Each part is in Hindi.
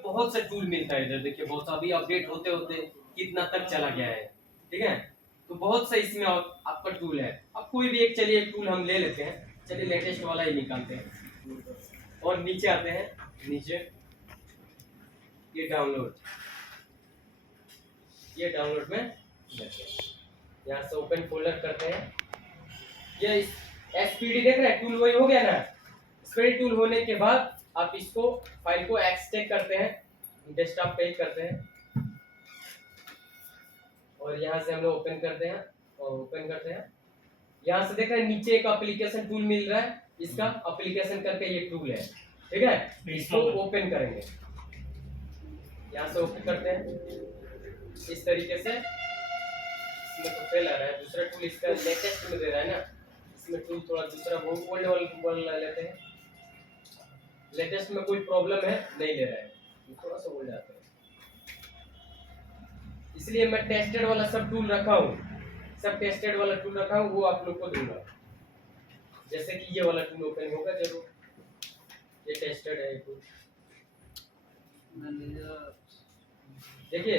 बहुत से टूल मिलता है इधर, देखिए बहुत अभी अपडेट होते होते कितना तक चला गया है। ठीक है, तो बहुत से इसमें आपका टूल है। अब कोई भी एक, चलिए एक टूल हम ले लेते हैं। चलिए लेटेस्ट वाला ही निकालते हैं और नीचे आते हैं। नीचे ये डाउनलोड में जाते हैं। यहाँ से ओपन फोल्डर करते हैं। ये एसपीडी देख रहे हैं, टूल वही हो गया ना। स्प्रेड टूल होने के बाद आप इसको फाइल को एक्सट्रैक्ट करते हैं, डेस्कटॉप पे करते हैं और यहाँ से हम लोग ओपन करते हैं। यहाँ से देख रहे हैं नीचे एक एप्लीकेशन टूल मिल रहा है, इसका एप्लीकेशन करके ये टूल है। ठीक है, इसको ओपन करेंगे। यहाँ से ओपन करते हैं इस तरीके से। इसमें तो फेल आ रहा है, दूसरा टूल इसका लेटेस्ट में दे रहा है ना, इसमें टूल थोड़ा दूसरा ओल्ड वाला लेते हैं। लेटेस्ट में कोई प्रॉब्लम है, नहीं ले रहा है, थोड़ा सा ओल्ड आता है, इसलिए मैं टेस्टेड वाला सब टूल रखा हूँ। वो आप लोग को दूंगा। जैसे कि ये वाला टूल ओपन होगा जरूर, ये टेस्टेड है टूल। देखिए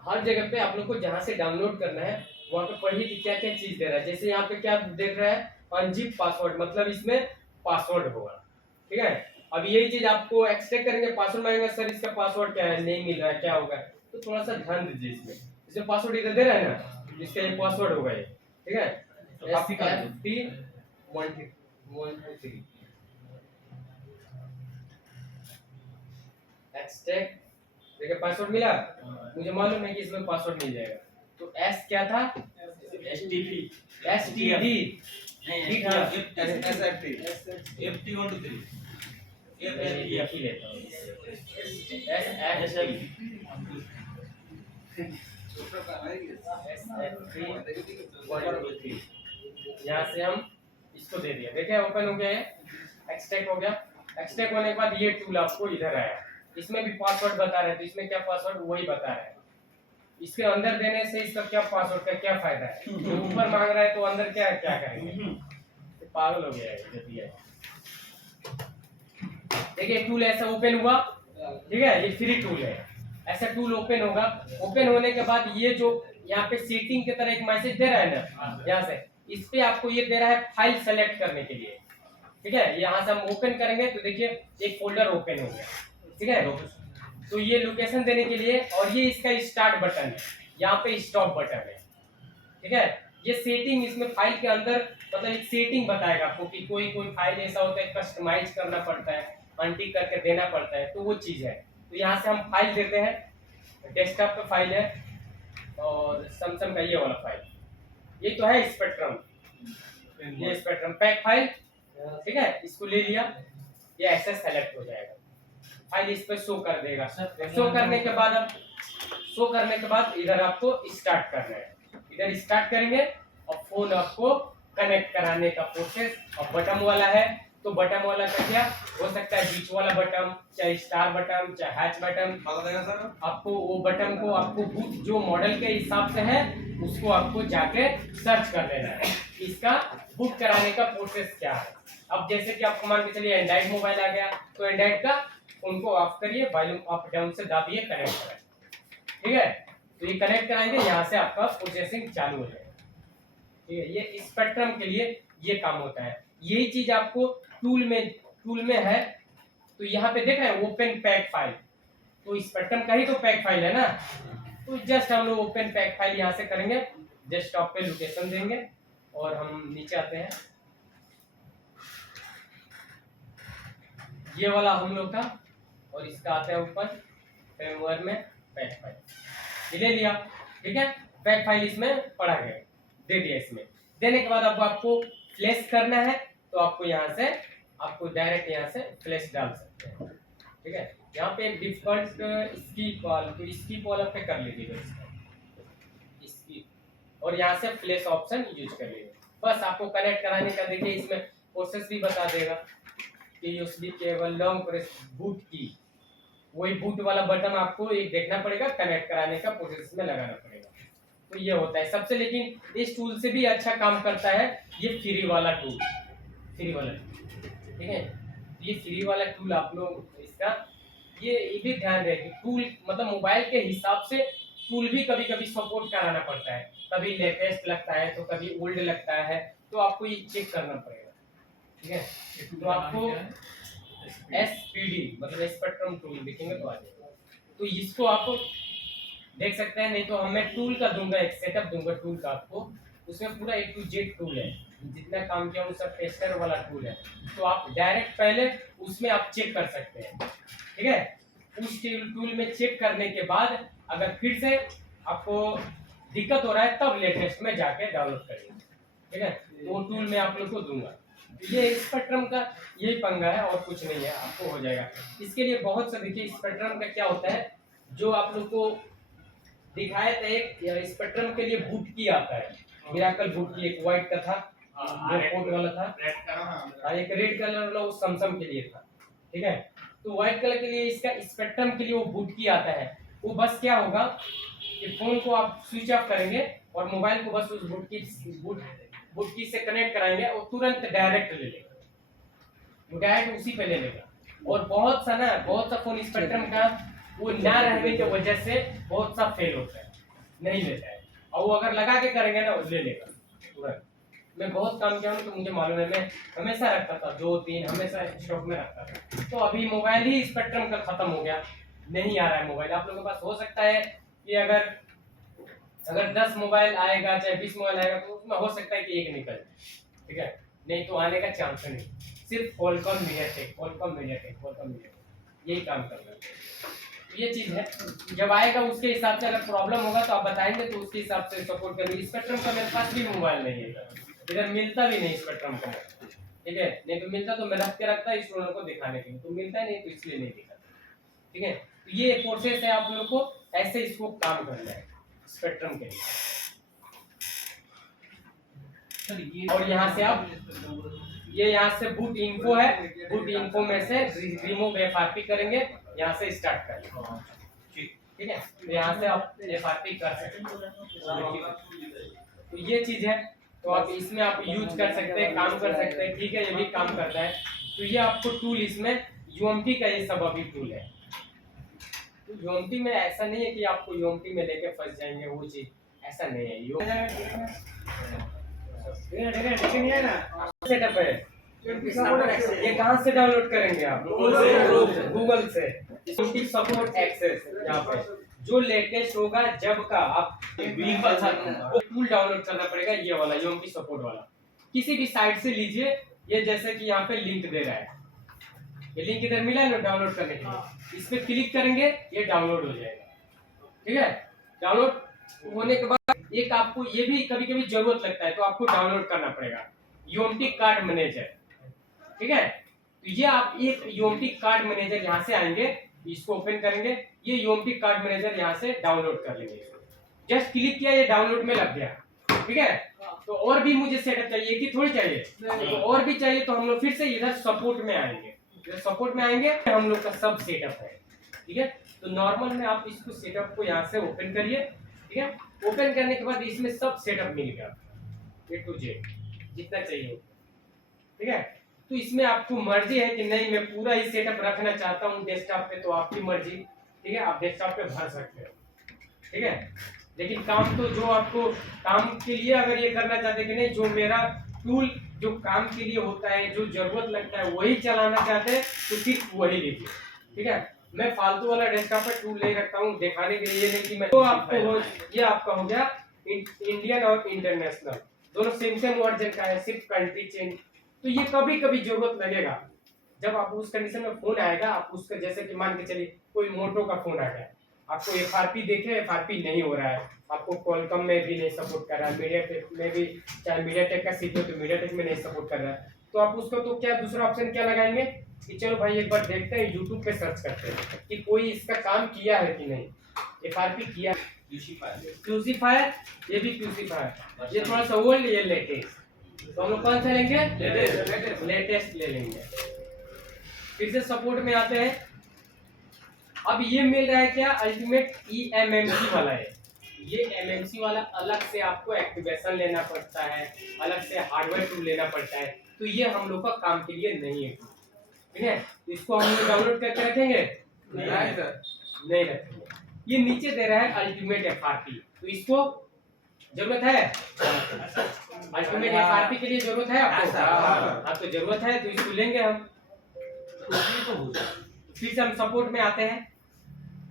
हर जगह पे आप लोग को जहाँ से डाउनलोड करना है वहाँ पे पढ़िए कि क्या क्या चीज दे रहा है। जैसे यहाँ पे क्या देख रहा है, अनजिप पासवर्ड, मतलब इसमें पासवर्ड होगा। ठीक है, अब यही चीज आपको एक्सट्रैक्ट करेंगे, पासवर्ड मांगेगा, सर इसका पासवर्ड क्या है, नहीं मिल रहा है, क्या होगा। तो थोड़ा सा ध्यान दीजिए इसमें पासवर्ड इधर दे रहा है ना, इसका ये पासवर्ड होगा ये। ठीक है, FT123 एक्सट्रैक्ट। देखिए पासवर्ड मिला, मुझे मालूम है कि इसमें पासवर्ड मिल जाएगा। तो एस क्या था, एसटीडी ठीक है, FT123 एक ही लेता हूँ, यहाँ से हम इसको दे दिया। देखिए ओपन हो गया है, एक्सट्रैक्ट हो गया। एक्सट्रैक्ट होने के बाद ये टूल आपको इधर आया, इसमें भी पासवर्ड बता रहे हैं, तो इसमें क्या पासवर्ड वही बता रहे हैं। इसके अंदर देने से इसका क्या पासवर्ड का क्या फायदा है, तो ऊपर मांग रहा है तो अंदर क्या क्या करेंगे, तो पागल हो गया है जब ये। देखिए टूल ऐसा ओपन हुआ। ठीक है, ये फ्री टूल है, ऐसा टूल ओपन होगा। ओपन होने के बाद ये जो यहाँ पे सेटिंग की तरह एक मैसेज दे रहा है ना, यहाँ से इस पे आपको ये दे रहा है फाइल सेलेक्ट करने के लिए। ठीक है, यहाँ से हम ओपन करेंगे तो देखिए एक फोल्डर ओपन हो गया। ठीक है, तो ये लोकेशन देने के लिए, और ये इसका स्टार्ट बटन है, यहाँ पे स्टॉप बटन है। ठीक है, ये सेटिंग इसमें फाइल के अंदर मतलब एक सेटिंग बताएगा आपको कि कोई फाइल ऐसा होता है कस्टमाइज करना पड़ता है, अनटिक करके देना पड़ता है, तो वो चीज है। तो यहाँ से हम फाइल देते हैं, डेस्कटॉप पे फाइल है और सैमसंग का ये वाला फाइल, ये तो है स्पेक्ट्रम, ये स्पेक्ट्रम पैक फाइल। ठीक है, इसको ले लिया, ये ऐसे सेलेक्ट हो जाएगा, फाइल इस पे शो कर देगा। शो करने के बाद इधर आपको स्टार्ट करना है, इधर स्टार्ट करेंगे और फोन आपको कनेक्ट कराने का प्रोसेस। और बटन वाला है तो बटन वाला का क्या हो सकता है, बीच वाला बटन, चाहे स्टार बटन, चाहे हैच बटन, आपको वो बटन को आपको बूट जो मॉडल के हिसाब से है उसको आपको जाके सर्च कर लेना है, इसका बुक कराने का प्रोसेस क्या है। अब जैसे कि आपको मान के चलिए एंड्रॉइड मोबाइल आ गया, तो एंड्रॉइड का उनको ऑफ करिए, वॉल्यूम अप डाउन से दाबिए, कनेक्ट कराइए। ठीक है, तो ये कनेक्ट कराएंगे, यहाँ से आपका प्रोसेसिंग चालू हो जाएगा। ठीक है, ये स्पेक्ट्रम के लिए ये काम होता है। यही चीज आपको टूल में है। तो यहाँ पे देख रहे हैं ओपन पैक फाइल, तो स्पेक्ट्रम का ही तो पैक फाइल है ना। तो जस्ट हम लोग ओपन पैक फाइल यहाँ से करेंगे, डेस्कटॉप पे लोकेशन देंगे और हम नीचे आते हैं। ये वाला हम लोग का, और इसका आता है ऊपर फ्रेमवर्क में पैक फाइल, ये ले लिया। ठीक है, पैक फाइल इसमें पड़ा गया, दे दिया। इसमें देने के बाद अब आपको फ्लैश करना है, तो आपको यहाँ से आपको डायरेक्ट यहाँ से फ्लैश डाल सकते हैं। ठीक है, यहाँ पे एक डिफॉल्ट स्कीप वाला, तो स्कीप वाला पे कर लीजिएगा स्कीप, और यहाँ से फ्लैश ऑप्शन यूज कर लीजिए। बस आपको कनेक्ट कराने का देखिए इसमें प्रोसेस भी बता देगा कि USB cable long press boot की, वही बूट वाला बटन आपको एक देखना पड़ेगा, कनेक्ट कराने का प्रोसेस में लगाना पड़ेगा। तो ये होता है सबसे। लेकिन इस टूल से भी अच्छा काम करता है ये फ्री वाला टूल, ठीक है, ये फ्री वाला टूल आप लोग इसका ये भी ध्यान रहे कि टूल मतलब मोबाइल के हिसाब से टूल भी कभी कभी सपोर्ट कराना पड़ता है, कभी लेटेस्ट लगता है तो कभी ओल्ड लगता है, तो आपको ये चेक करना पड़ेगा। ठीक है, तो आपको SPD मतलब स्पेक्ट्रम टूल दिखेंगे तो आ जाएगा, तो इसको आप देख सकते हैं। नहीं तो मैं टूल का दूंगा, एक सेटअप दूंगा टूल का आपको, उसमें पूरा A to Z टूल है, जितना काम किया वो सब टेस्टर वाला टूल है, तो आप डायरेक्ट पहले उसमें आप चेक कर सकते हैं। ठीक है, उस टूल में चेक करने के बाद अगर फिर से आपको दिक्कत हो रहा है तब लेटेस्ट में जाके डाउनलोड करिए। ठीक है, तो वो टूल मैं आप लोग को दूंगा। ये स्पेक्ट्रम का यही पंगा है और कुछ नहीं है, आपको हो जाएगा। इसके लिए बहुत सा देखिए स्पेक्ट्रम का क्या होता है, जो आप लोग को दिखाया था, एक स्पेक्ट्रम के लिए बूट की आता है, मिराकल बूट की, एक व्हाइट का था जो पोर्ट वाला था, एक रेड कलर वाला वो सैमसंग के लिए था। ठीक है, तो व्हाइट कलर के लिए इसका स्पेक्ट्रम के लिए वो बूट की आता है। वो बस क्या होगा कि फोन को आप स्विच ऑफ करेंगे और मोबाइल को बस उस बूट की से कनेक्ट कराएंगे और तुरंत डायरेक्ट ले लेगा, वो डायरेक्ट उसी पे ले लेगा। और बहुत सा फोन स्पेक्ट्रम का वो ना रहने की वजह से बहुत सा फेल होता है, नहीं लेता है, और वो अगर लगा के करेंगे ना वो ले लेगा तुरंत। मैं बहुत काम किया हूँ तो मुझे मालूम है, मैं हमेशा रखता था 2-3 हमेशा स्टॉक में रखता था। तो अभी मोबाइल ही स्पेक्ट्रम का खत्म हो गया, नहीं आ रहा है मोबाइल आप लोगों के पास। हो सकता है कि अगर 10 मोबाइल आएगा चाहे 20 मोबाइल आएगा तो उसमें हो सकता है कि एक निकल जाए। ठीक है, नहीं तो आने का चांस नहीं, सिर्फ क्वालकॉम मीडियाटेक यही काम करना है। ये चीज है, जब आएगा उसके हिसाब से अगर प्रॉब्लम होगा तो आप बताएंगे तो उसके हिसाब से सपोर्ट करेंगे। स्पेक्ट्रम का मेरे पास भी मोबाइल नहीं है, इधर मिलता भी नहीं स्पेक्ट्रम का। ठीक है, नहीं तो मिलता तो मैं रख के रखता स्टूडेंट को दिखाने के लिए, तो मिलता है नहीं तो इसलिए नहीं दिखाता। ठीक है, तो ये प्रोसेस है, आप लोग को ऐसे इसको काम करना है स्पेक्ट्रम के लिए। और यहाँ से आप ये यहाँ से बूट इन्फो है, बूट इन्फो में से रिमूव FRP करेंगे, यहाँ से स्टार्ट करेंगे। ठीक है, तो यहाँ से आप FRP कर सकते हैं। तो ये चीज है, तो आप इसमें आप यूज कर सकते हैं, काम कर सकते हैं। ठीक है, ये भी काम करता है। तो ये आपको टूल इसमें UMT का ये सब अभी टूल है। तो UMT में ऐसा नहीं है कि आपको UMT में लेके फंस जाएंगे, वो चीज ऐसा नहीं है। सेटअप है, ये कहाँ से डाउनलोड करेंगे आप? गूगल से सपोर्ट एक्सेस, यहाँ पे जो लेटेस्ट होगा जब का आप वो टूल डाउनलोड करना पड़ेगा, ये वाला UMT सपोर्ट वाला। किसी भी साइट से लीजिए, ये जैसे कि यहाँ पे लिंक दे रहा है, ये लिंक इधर मिला है ना डाउनलोड करने के लिए, इस पे क्लिक करेंगे ये डाउनलोड हो जाएगा। ठीक है, डाउनलोड होने के बाद एक आपको ये भी कभी कभी जरूरत लगता है तो आपको डाउनलोड करना पड़ेगा UMT कार्ड मैनेजर। ठीक है, तो ये आप एक UMT कार्ड मैनेजर यहाँ से आएंगे, इसको ओपन करेंगे, ये UMT कार्ड मैनेजर यहाँ से डाउनलोड कर लेंगे। जस्ट क्लिक किया ये डाउनलोड में लग गया। ठीक है, तो और भी मुझे सेटअप चाहिए कि थोड़ी चाहिए, तो और भी चाहिए तो हम लोग फिर से इधर सपोर्ट में आएंगे, सपोर्ट में आएंगे हम लोग का सब सेटअप है। ठीक है, तो नॉर्मल में आप इसको सेटअप को यहाँ से ओपन करिए। ठीक है, ओपन करने के बाद इसमें सब सेटअप मिल गया A to Z जितना चाहिए। ठीक है, तो इसमें आपको मर्जी है कि नहीं मैं पूरा ही सेटअप रखना चाहता हूँ डेस्कटॉप पे, तो आपकी मर्जी। ठीक है, आप डेस्कटॉप पे भर सकते हो। ठीक है, लेकिन काम तो जो आपको काम के लिए अगर ये करना चाहते कि नहीं, जो मेरा टूल जो काम के लिए होता है, जो जरूरत लगता है वही चलाना चाहते हैं तो सिर्फ वही लीजिए। ठीक है, मैं फालतू वाला डेस्कटॉप पे टूल नहीं रखता हूँ दिखाने के लिए, नहीं कि मैं तो आपको ये आपका हो गया इंडियन और इंटरनेशनल दोनों सेम वर्जन का है, सिर्फ कंट्री चेंज। तो ये कभी कभी जरूरत लगेगा, जब आप उस कंडीशन में फोन आएगा, आप उसका जैसे कि मान के चलिए कोई मोटो का फोन आ गया, आपको FRP देखे FRP नहीं हो रहा है, आपको क्वालकॉम में भी नहीं सपोर्ट कर रहा है, मीडियाटेक में भी चाहे मीडियाटेक का सीखो तो मीडियाटेक में नहीं सपोर्ट कर रहा है, तो आप उसको तो क्या दूसरा ऑप्शन क्या लगाएंगे कि चलो भाई एक बार देखते हैं, यूट्यूब पे सर्च करते हैं कि कोई इसका काम किया है कि नहीं, FRP किया। क्यूसीफायर, ये भी क्यूसीफायर, ये थोड़ा सा ओल्ड, ये लेटेस्ट, तो हम लोग कौन सा लेंगे? लेटेस्ट ले लेंगे। फिर से सपोर्ट में आते हैं, अब ये मिल रहा है क्या? अल्टीमेट eMMC वाला है। ये MMC वाला अलग से आपको एक्टिवेशन लेना पड़ता है, अलग से हार्डवेयर टूल लेना पड़ता है, तो ये हम लोग का काम के लिए नहीं है। ठीक है, इसको हम लोग डाउनलोड करके रखेंगे, नहीं रखेंगे। ये नीचे दे रहा है अल्टीमेट एफआरपी, तो इसको जरूरत है, अल्टीमेट एफआरपी के लिए जरूरत है आपको। हाँ तो जरूरत है तो इसको लेंगे हम। फिर से हम सपोर्ट में आते हैं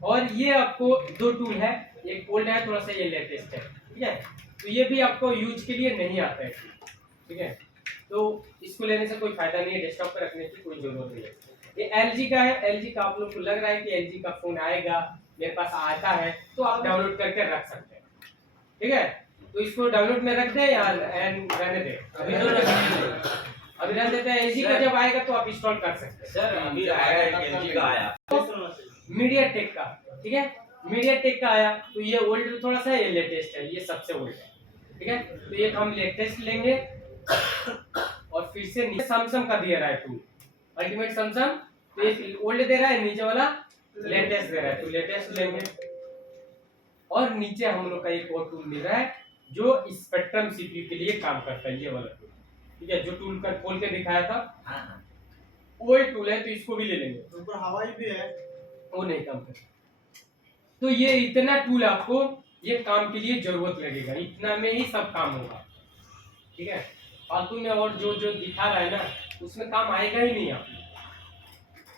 और ये आपको दो टूल है, एक ओल्ड है थोड़ा सा, ये लेटेस्ट है, ठीक है। तो ये भी आपको यूज के लिए नहीं आता है, ठीक है। तो इसको लेने से कोई फायदा नहीं है, डेस्कटॉप पे रखने की कोई जरूरत नहीं है। ये LG का है, LG का आप लोग को लग रहा है कि LG का फोन आएगा, मेरे पास आता है, तो आप डाउनलोड करके रख सकते हैं, ठीक है। तो इसको डाउनलोड में रख दे या रहने दे, अभी रहने देते हैं। LG का जब आएगा तो आप इंस्टॉल कर सकते हैं। सर अभी आया LG का आया मीडियाटेक का, ठीक है। मीडियाटेक का आया, तो ये ओल्ड थोड़ा सा, ये लेटेस्ट है, ये सबसे ओल्ड है, ठीक है। तो ये हम लेटेस्ट लेंगे और फिर से सैमसंग का दिया रहा है टूल, अल्टीमेट सैमसंग, तो ये ओल्ड दे रहा है, नीचे वाला लेटेस्ट दे रहा है, तो लेटेस्ट लेंगे। और नीचे हम लोग का एक और टूल मिल रहा है जो स्पेक्ट्रम सीपीयू के लिए काम करता है, ये वाला टूल, ठीक है। जो टूल का खोल के दिखाया था वही टूल है, तो इसको भी ले लेंगे। ऊपर हवाई भी है, वो नहीं काम करता। तो ये इतना टूल आपको ये काम के लिए जरूरत लगेगा, इतना में ही सब काम होगा, ठीक है। फालतू में और जो जो दिखा रहा है ना उसमें काम आएगा ही नहीं आप,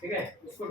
ठीक है। उसको